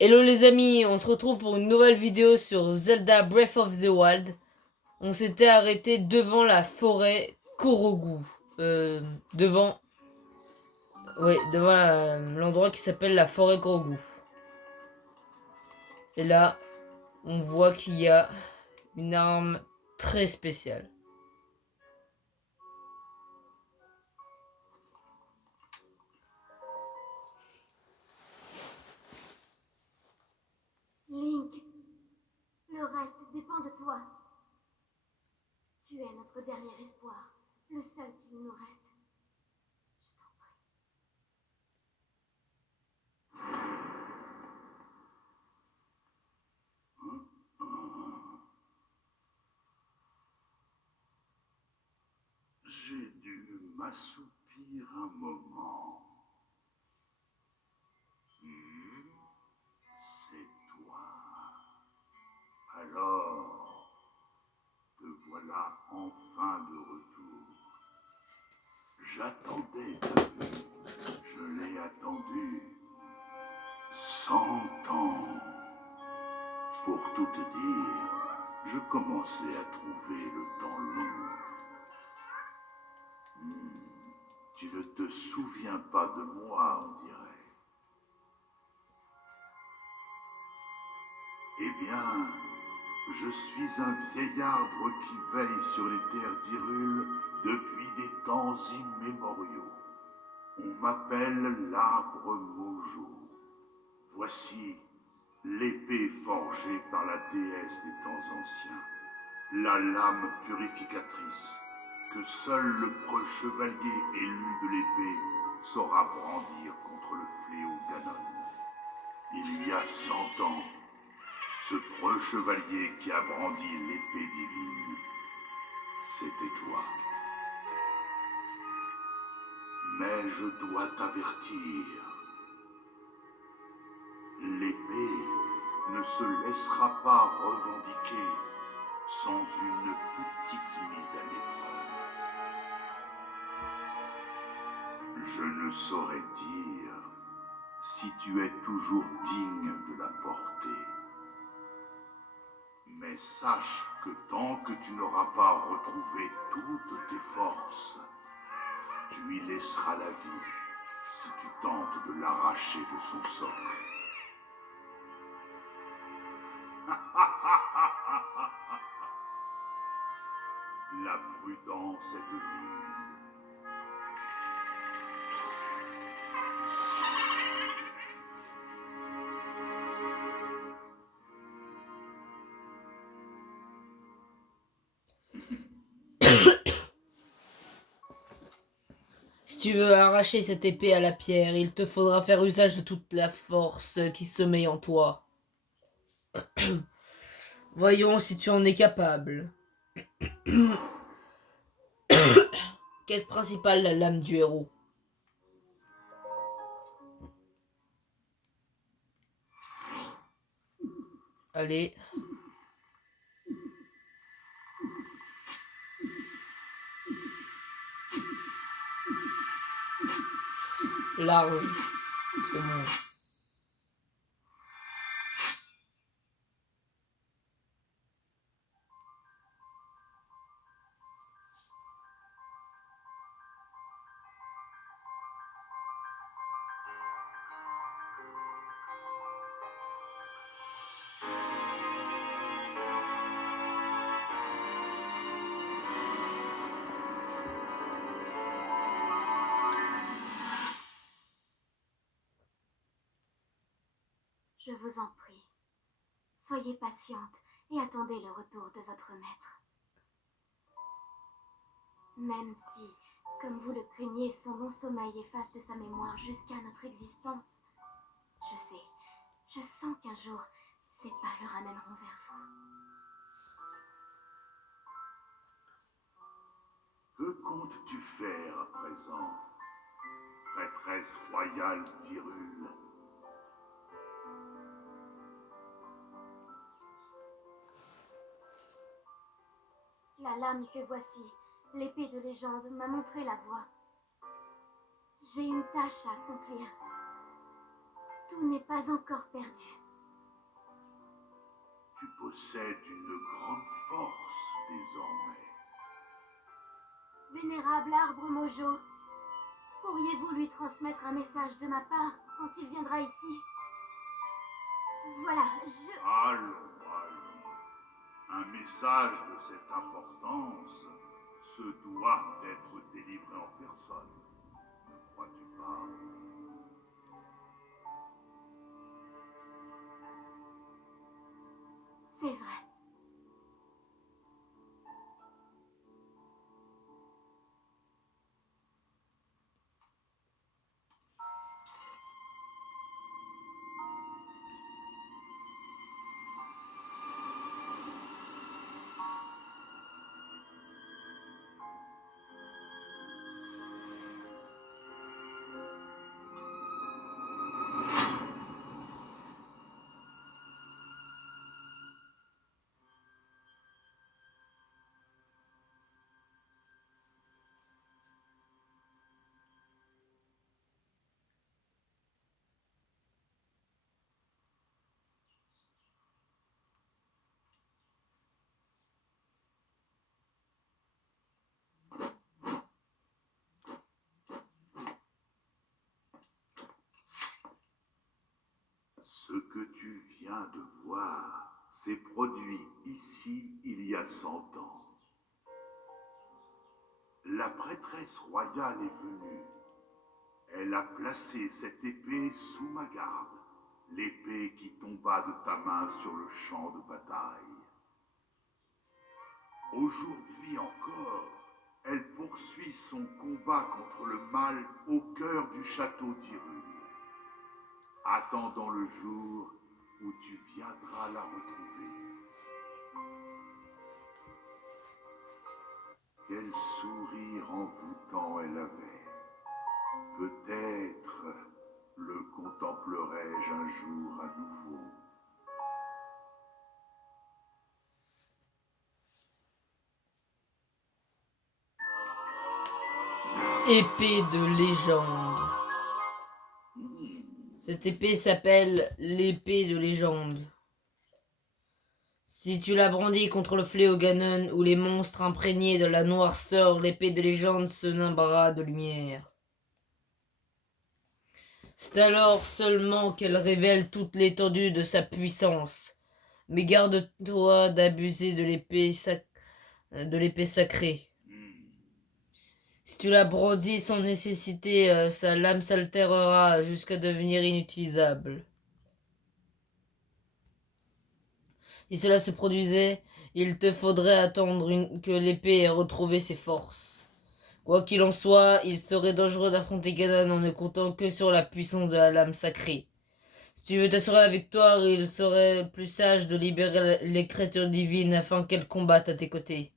Hello les amis, on se retrouve pour une nouvelle vidéo sur Zelda Breath of the Wild. On s'était arrêté devant la forêt Korogu. Euh, devant, devant l'endroit qui s'appelle la forêt Korogu. Et là, on voit qu'il y a une arme très spéciale. Link, le reste dépend de toi. Tu es notre dernier espoir, le seul qu'il nous reste. Je t'en prie. J'ai dû m'assoupir un moment. C'est toi. Alors, te voilà enfin de retour. J'attendais ta venue. Je l'ai attendu 100 ans. Pour tout te dire, je commençais à trouver le temps long. Tu ne te souviens pas de moi, on dirait. Eh bien, je suis un vieil arbre qui veille sur les terres d'Hyrule depuis des temps immémoriaux. On m'appelle l'arbre Mojo. Voici l'épée forgée par la déesse des temps anciens, la lame purificatrice que seul le preux chevalier élu de l'épée saura brandir contre le fléau Ganon. Il y a 100 ans, ce preux chevalier qui a brandi l'épée divine, c'était toi. Mais je dois t'avertir, l'épée ne se laissera pas revendiquer sans une petite mise à l'épreuve. Je ne saurais dire si tu es toujours digne de la porter. Mais sache que tant que tu n'auras pas retrouvé toutes tes forces, tu y laisseras la vie si tu tentes de l'arracher de son socle. La prudence est de mise. Si tu veux arracher cette épée à la pierre, il te faudra faire usage de toute la force qui sommeille en toi. Voyons si tu en es capable. Quête principale, la lame du héros. Allez. Large. C'est bon. Je vous en prie. Soyez patiente et attendez le retour de votre maître. Même si, comme vous le craignez, son long sommeil efface de sa mémoire jusqu'à notre existence, je sais, je sens qu'un jour, ses pas le ramèneront vers vous. Que comptes-tu faire à présent, prêtresse royale d'Hyrule? La lame que voici, l'épée de légende, m'a montré la voie. J'ai une tâche à accomplir. Tout n'est pas encore perdu. possède une grande force désormais. Vénérable arbre Mojo, pourriez-vous lui transmettre un message de ma part quand il viendra ici? Voilà, Allons. Un message de cette importance se doit être délivré en personne. Ne crois-tu pas? C'est vrai. Ce que tu viens de voir s'est produit ici il y a 100 ans. La prêtresse royale est venue. Elle a placé cette épée sous ma garde, l'épée qui tomba de ta main sur le champ de bataille. Aujourd'hui encore, elle poursuit son combat contre le mal au cœur du château d'Hyrule, attendant le jour où tu viendras la retrouver. Quel sourire envoûtant elle avait. Peut-être le contemplerai-je un jour à nouveau. Épée de légende. Cette épée s'appelle l'épée de légende. Si tu la brandis contre le fléau Ganon ou les monstres imprégnés de la noirceur, l'épée de légende se nimbera de lumière. C'est alors seulement qu'elle révèle toute l'étendue de sa puissance. Mais garde-toi d'abuser de l'épée sacrée. Si tu la brandis sans nécessité, sa lame s'altérera jusqu'à devenir inutilisable. Si cela se produisait, il te faudrait attendre que l'épée ait retrouvé ses forces. Quoi qu'il en soit, il serait dangereux d'affronter Ganon en ne comptant que sur la puissance de la lame sacrée. Si tu veux t'assurer la victoire, il serait plus sage de libérer les créatures divines afin qu'elles combattent à tes côtés.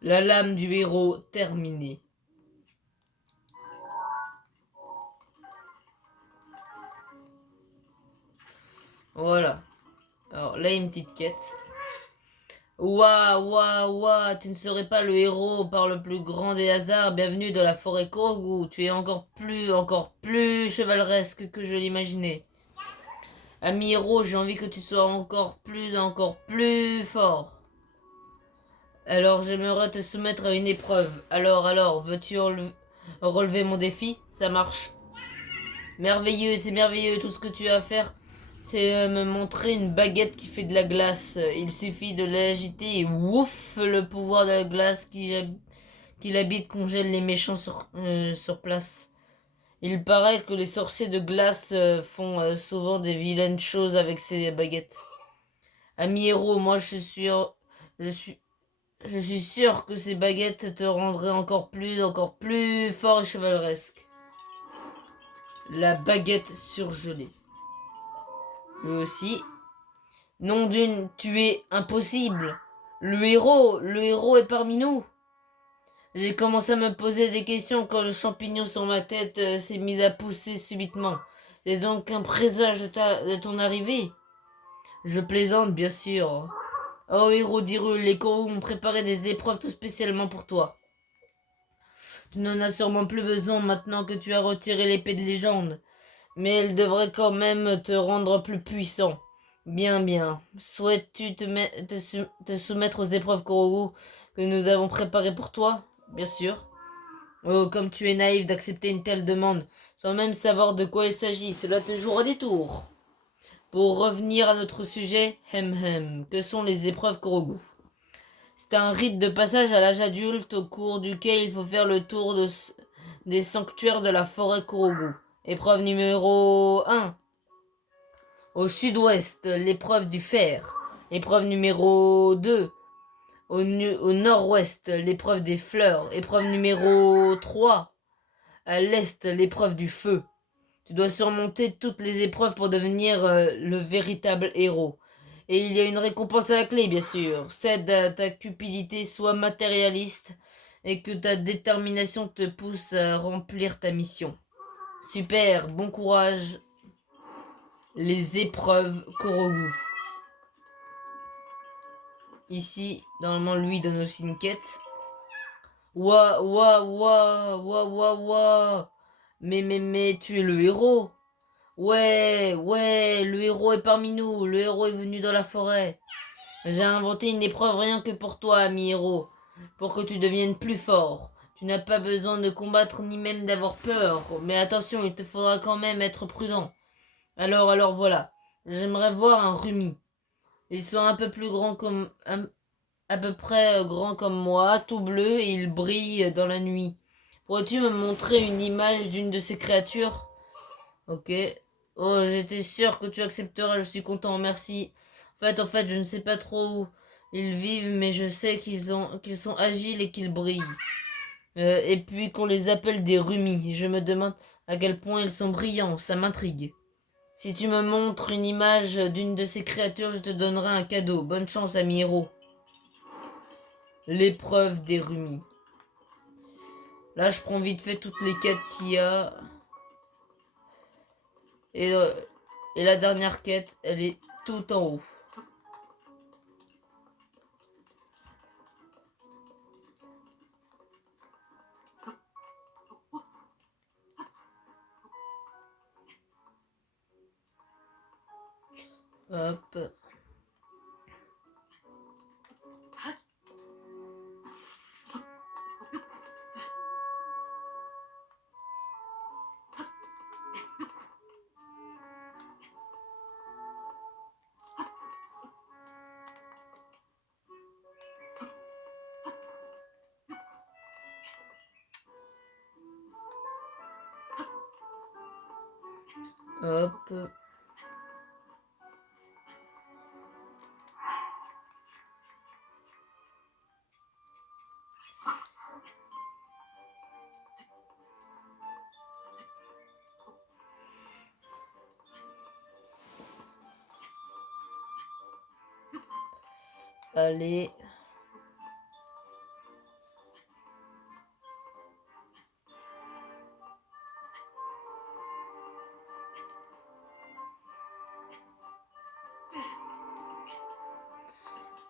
La lame du héros terminée. Voilà. Alors là, une petite quête. Ouah, tu ne serais pas le héros par le plus grand des hasards. Bienvenue dans la forêt Korogu. Tu es encore plus chevaleresque que je l'imaginais. Ami héros, j'ai envie que tu sois encore plus fort. Alors j'aimerais te soumettre à une épreuve. Alors, veux-tu relever mon défi? Ça marche. Merveilleux, c'est merveilleux. Tout ce que tu as à faire, c'est me montrer une baguette qui fait de la glace. Il suffit de l'agiter et ouf, le pouvoir de la glace qui l'habite congèle les méchants sur place. Il paraît que les sorciers de glace font souvent des vilaines choses avec ces baguettes. Ami héros, moi je suis sûr que ces baguettes te rendraient encore plus fort et chevaleresque. La baguette surgelée. Lui aussi. Nom d'une, tu es impossible. Le héros est parmi nous. J'ai commencé à me poser des questions quand le champignon sur ma tête s'est mis à pousser subitement. C'est donc un présage de ton arrivée. Je plaisante, bien sûr. Oh héros d'Hyrule, les Korus ont préparé des épreuves tout spécialement pour toi. Tu n'en as sûrement plus besoin maintenant que tu as retiré l'épée de légende. Mais elle devrait quand même te rendre plus puissant. Bien, bien. Souhaites-tu te soumettre aux épreuves Korogu que nous avons préparées pour toi? Bien sûr. Oh, comme tu es naïf d'accepter une telle demande, sans même savoir de quoi il s'agit, cela te jouera des tours. Pour revenir à notre sujet, que sont les épreuves Korogu? C'est un rite de passage à l'âge adulte au cours duquel il faut faire le tour des sanctuaires de la forêt Korogu. Épreuve numéro 1. Au sud-ouest, l'épreuve du fer. Épreuve numéro 2. Au nord-ouest, l'épreuve des fleurs. Épreuve numéro 3. À l'est, l'épreuve du feu. Tu dois surmonter toutes les épreuves pour devenir le véritable héros. Et il y a une récompense à la clé, bien sûr. Cède à ta cupidité, sois matérialiste et que ta détermination te pousse à remplir ta mission. Super, bon courage. Les épreuves Korogu. Ici, normalement, lui donne aussi une quête. Ouah, ouah, ouah, ouah, ouah, ouah. Mais, tu es le héros. Ouais, ouais, le héros est parmi nous. Le héros est venu dans la forêt. J'ai inventé une épreuve rien que pour toi, ami héros. Pour que tu deviennes plus fort. Tu n'as pas besoin de combattre ni même d'avoir peur. Mais attention, il te faudra quand même être prudent. Alors voilà. J'aimerais voir un rumi. Ils sont un peu plus grands à peu près grand comme moi, tout bleu et il brille dans la nuit. Pourrais-tu me montrer une image d'une de ces créatures? Ok. Oh, j'étais sûr que tu accepterais, je suis content, merci. En fait, je ne sais pas trop où ils vivent, mais je sais qu'ils sont agiles et qu'ils brillent. Et puis qu'on les appelle des rumis. Je me demande à quel point ils sont brillants, ça m'intrigue. Si tu me montres une image d'une de ces créatures, je te donnerai un cadeau. Bonne chance, ami héros. L'épreuve des rumis. Là, je prends vite fait toutes les quêtes qu'il y a. Et, euh, et la dernière quête, elle est tout en haut. Hop. Hop. Allez.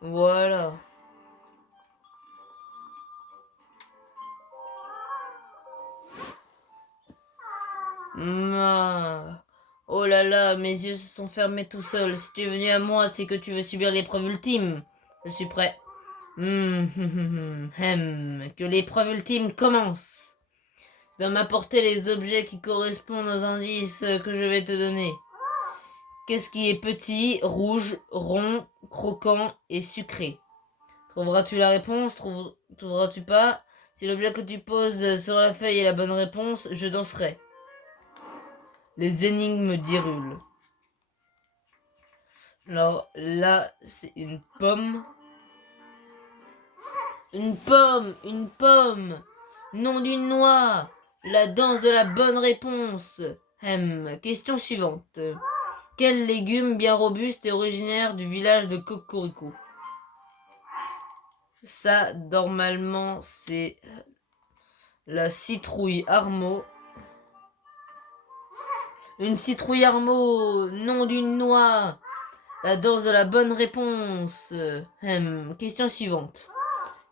Voilà. Ah. Oh là là, mes yeux se sont fermés tout seuls. Si tu es venu à moi, c'est que tu veux subir l'épreuve ultime. Je suis prêt. Que l'épreuve ultime commence. Tu dois m'apporter les objets qui correspondent aux indices que je vais te donner. Qu'est-ce qui est petit, rouge, rond, croquant et sucré? Trouveras-tu la réponse? Trouveras-tu pas? Si l'objet que tu poses sur la feuille est la bonne réponse, je danserai. Les énigmes d'Hyrule. Alors là, c'est une pomme. Une pomme, une pomme. Nom d'une noix. La danse de la bonne réponse. Question suivante. Quel légume bien robuste est originaire du village de Cocorico? Ça, normalement, c'est la citrouille armeau. Une citrouille armeau, nom d'une noix. La danse de la bonne réponse. Question suivante.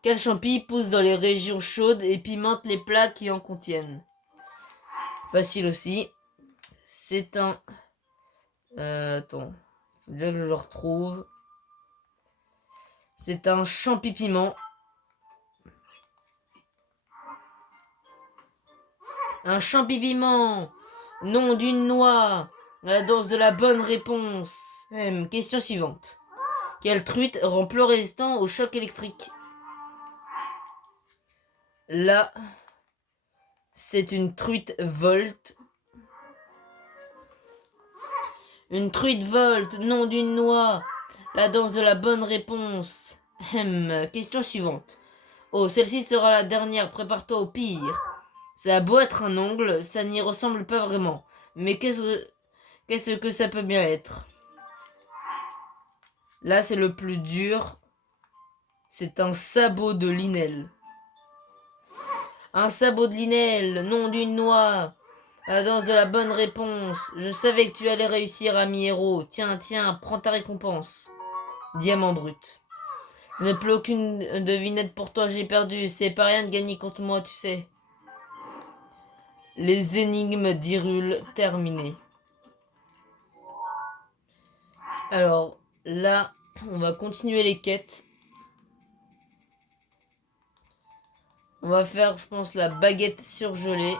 Quel champi pousse dans les régions chaudes et pimente les plats qui en contiennent? Facile aussi. C'est un... attends. Faut déjà que je le retrouve. C'est un champipiment. Un champipiment. Nom d'une noix. La danse de la bonne réponse. Question suivante. Quelle truite rend plus résistant au choc électrique? Là, c'est une truite volte. Une truite volte, nom d'une noix. La danse de la bonne réponse. Question suivante. Oh, celle-ci sera la dernière, prépare-toi au pire. Ça a beau être un ongle, ça n'y ressemble pas vraiment. Mais qu'est-ce que ça peut bien être? Là, c'est le plus dur. C'est un sabot de Linel. Un sabot de Linel, nom d'une noix. La danse de la bonne réponse. Je savais que tu allais réussir, ami héros. Tiens, tiens, prends ta récompense. Diamant brut. Il ne plus aucune devinette pour toi, j'ai perdu. C'est pas rien de gagner contre moi, tu sais. Les énigmes d'Hyrule terminées. Alors, là, on va continuer les quêtes. On va faire, je pense, la baguette surgelée.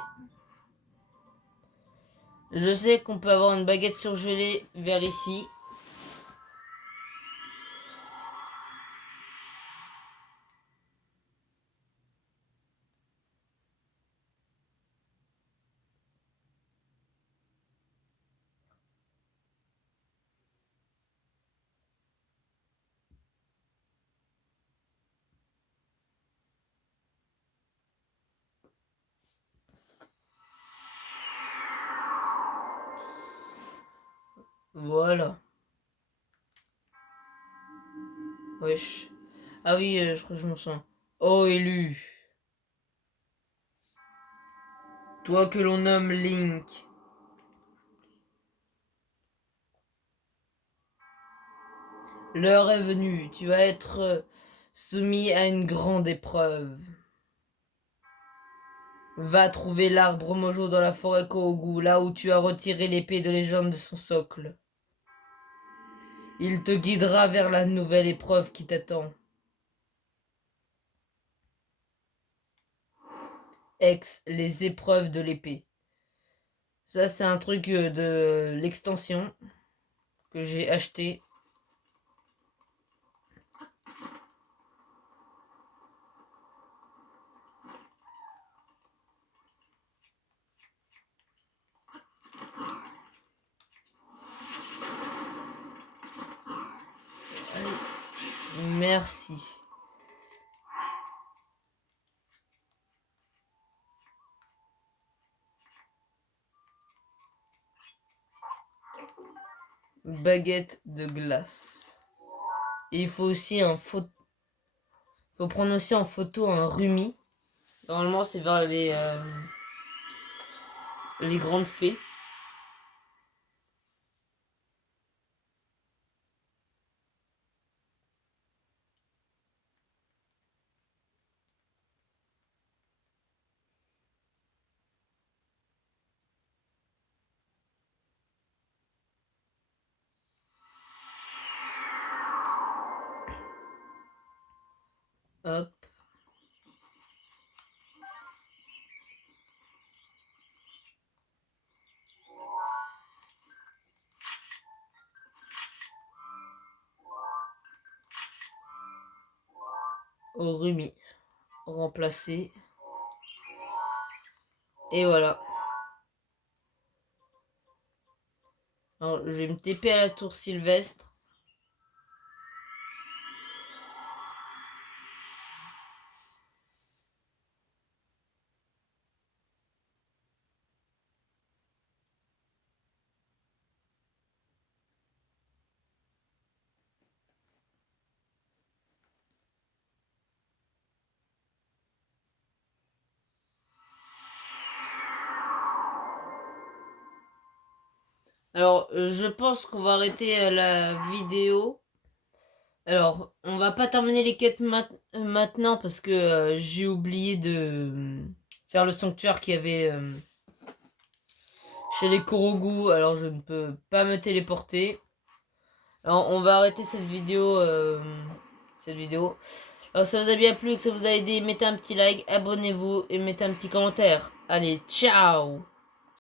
Je sais qu'on peut avoir une baguette surgelée vers ici. Voilà. Wesh. Ah oui, je crois que je m'en sens. Oh, élu. Toi que l'on nomme Link. L'heure est venue. Tu vas être soumis à une grande épreuve. Va trouver l'arbre Mojo dans la forêt Korogu, là où tu as retiré l'épée de légende de son socle. Il te guidera vers la nouvelle épreuve qui t'attend. Les épreuves de l'épée. Ça, c'est un truc de l'extension que j'ai acheté. Merci. Baguette de glace. Et il faut aussi faut prendre aussi en photo un rumi. Normalement, c'est vers les grandes fées. Hop. Au rumi. Remplacer. Et voilà. Alors, je vais me TP à la tour Sylvestre. Alors, je pense qu'on va arrêter la vidéo. Alors, on va pas terminer les quêtes maintenant parce que j'ai oublié de faire le sanctuaire qu'il y avait chez les Korogu. Alors, je ne peux pas me téléporter. Alors, on va arrêter cette vidéo. Alors, si ça vous a bien plu, que ça vous a aidé, mettez un petit like, abonnez-vous et mettez un petit commentaire. Allez, ciao!